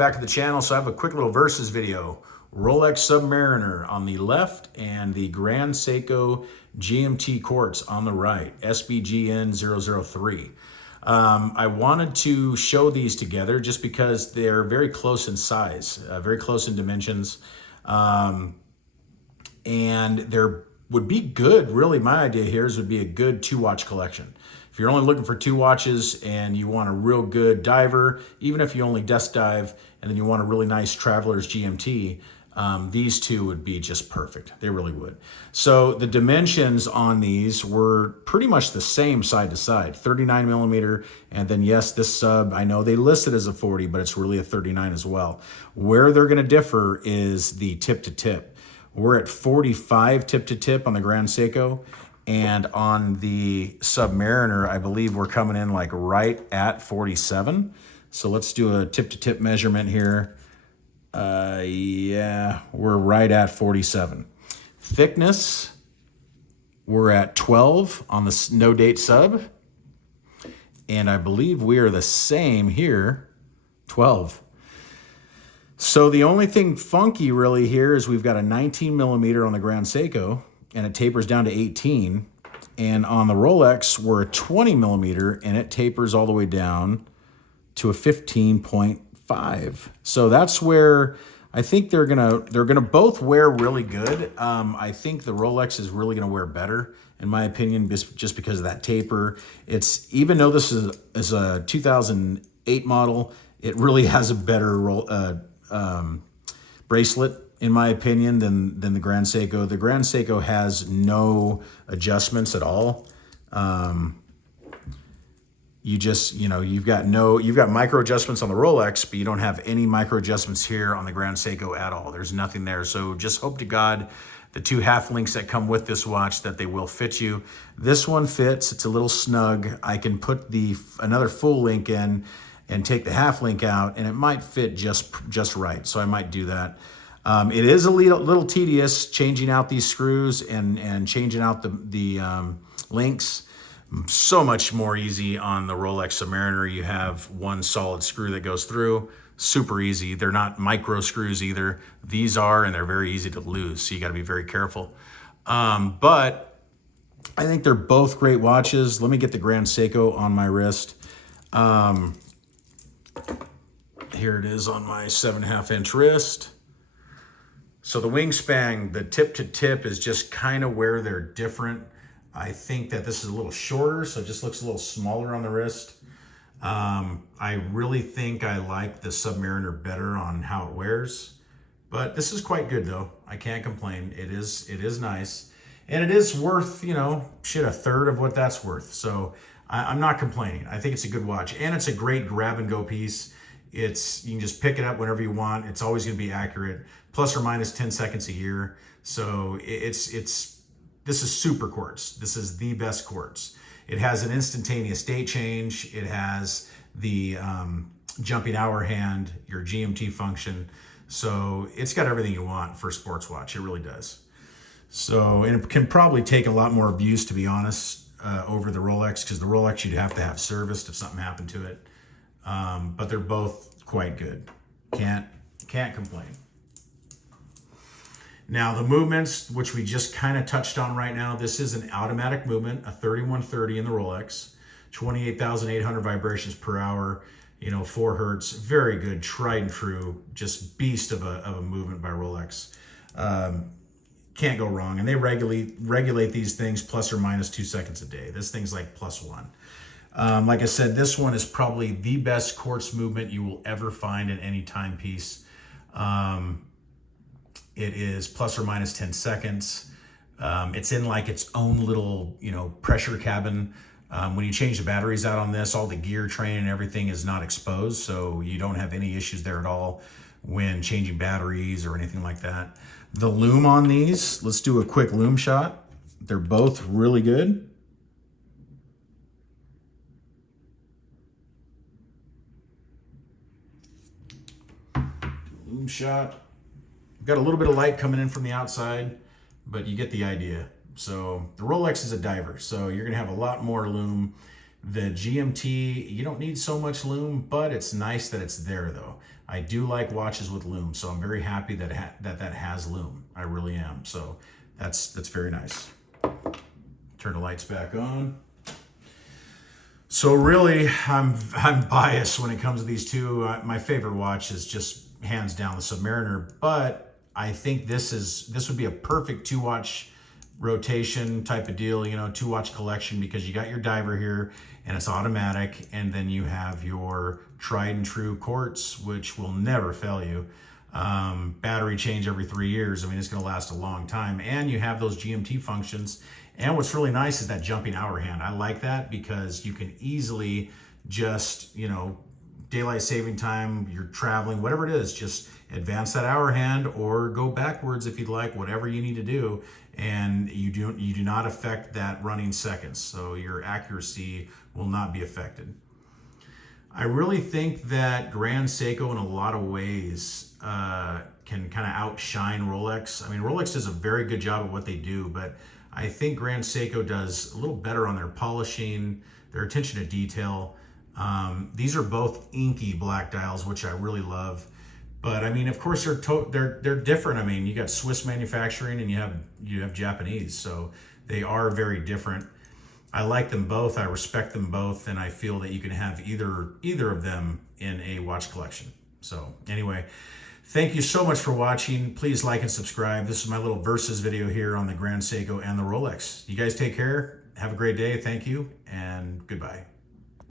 Back to the channel, so I have a quick little versus video. Rolex Submariner on the left and the Grand Seiko GMT Quartz on the right, SBGN 003. I wanted to show these together just because they're very close in size, very close in dimensions, and there would be good, really my idea here is would be a good 2-watch collection. If you're only looking for 2 watches and you want a real good diver, even if you only desk dive, and then you want a really nice Traveler's GMT, these two would be just perfect. They really would. So the dimensions on these were pretty much the same side to side, 39 millimeter. And then yes, this sub, I know they listed as a 40, but it's really a 39 as well. Where they're gonna differ is the tip to tip. We're at 45 tip to tip on the Grand Seiko. And on the Submariner, I believe we're coming in like right at 47. So let's do a tip to tip measurement here. Yeah, we're right at 47. Thickness, we're at 12 on the no date sub. And I believe we are the same here, 12. So the only thing funky really here is we've got a 19 millimeter on the Grand Seiko and it tapers down to 18. And on the Rolex, we're a 20 millimeter and it tapers all the way down to a 15.5. So that's where I think they're gonna both wear really good. I think the Rolex is really gonna wear better, in my opinion, just because of that taper. It's, even though this is a 2008 model, it really has a better bracelet, in my opinion, than the Grand Seiko. The Grand Seiko has no adjustments at all. You just, you've got micro adjustments on the Rolex, but you don't have any micro adjustments here on the Grand Seiko at all. There's nothing there. So just hope to God the 2 half links that come with this watch, that they will fit you. This one fits, it's a little snug. I can put another full link in and take the half link out, and it might fit just right. So I might do that. It is a little tedious changing out these screws and changing out the links. So much more easy on the Rolex Submariner. You have one solid screw that goes through. Super easy. They're not micro screws either. These are, and they're very easy to lose. So you got to be very careful. But I think they're both great watches. Let me get the Grand Seiko on my wrist. Here it is on my 7.5 inch wrist. So the wingspan, the tip to tip is just kind of where they're different. I think that this is a little shorter, so it just looks a little smaller on the wrist. I really think I like the Submariner better on how it wears, but this is quite good though. I can't complain. It is nice, and it is worth, shit, a third of what that's worth. So I'm not complaining. I think it's a good watch, and it's a great grab and go piece. You can just pick it up whenever you want. It's always going to be accurate, plus or minus 10 seconds a year. So this is super quartz. This is the best quartz. It has an instantaneous date change. It has the jumping hour hand, your GMT function. So it's got everything you want for a sports watch. It really does. So, and it can probably take a lot more abuse, to be honest, over the Rolex, because the Rolex you'd have to have serviced if something happened to it. But they're both quite good. Can't complain. Now the movements, which we just kind of touched on right now, this is an automatic movement, a 3130 in the Rolex, 28,800 vibrations per hour, 4 hertz, very good, tried and true, just beast of a movement by Rolex. Can't go wrong. And they regulate these things plus or minus 2 seconds a day. This thing's like +1. Like I said, this one is probably the best quartz movement you will ever find in any timepiece. It is plus or minus 10 seconds. It's in like its own little, pressure cabin. When you change the batteries out on this, all the gear train and everything is not exposed. So you don't have any issues there at all when changing batteries or anything like that. The lume on these, let's do a quick lume shot. They're both really good. Lume shot. Got a little bit of light coming in from the outside, but you get the idea. So the Rolex is a diver, so you're gonna have a lot more lume The GMT, you don't need so much lume, but it's nice that it's there though. I do like watches with lume, so I'm very happy that that has lume. I really am. So that's very nice. Turn the lights back on. So really, I'm biased when it comes to these two. My favorite watch is just hands down the Submariner, but I think this would be a perfect 2-watch rotation type of deal, you know, 2-watch collection, because you got your diver here and it's automatic, and then you have your tried and true quartz, which will never fail you. Battery change every 3 years. I mean, it's going to last a long time, and you have those GMT functions. And what's really nice is that jumping hour hand. I like that because you can easily just, you know, daylight saving time, you're traveling, whatever it is, just advance that hour hand or go backwards if you'd like, whatever you need to do. And you do not affect that running seconds. So your accuracy will not be affected. I really think that Grand Seiko in a lot of ways can kind of outshine Rolex. I mean, Rolex does a very good job at what they do, but I think Grand Seiko does a little better on their polishing, their attention to detail. These are both inky black dials, which I really love. But I mean, of course, they're different. I mean, you got Swiss manufacturing and you have Japanese, so they are very different. I like them both. I respect them both, and I feel that you can have either of them in a watch collection. So anyway, thank you so much for watching. Please like and subscribe. This is my little versus video here on the Grand Seiko and the Rolex. You guys take care. Have a great day. Thank you, and goodbye.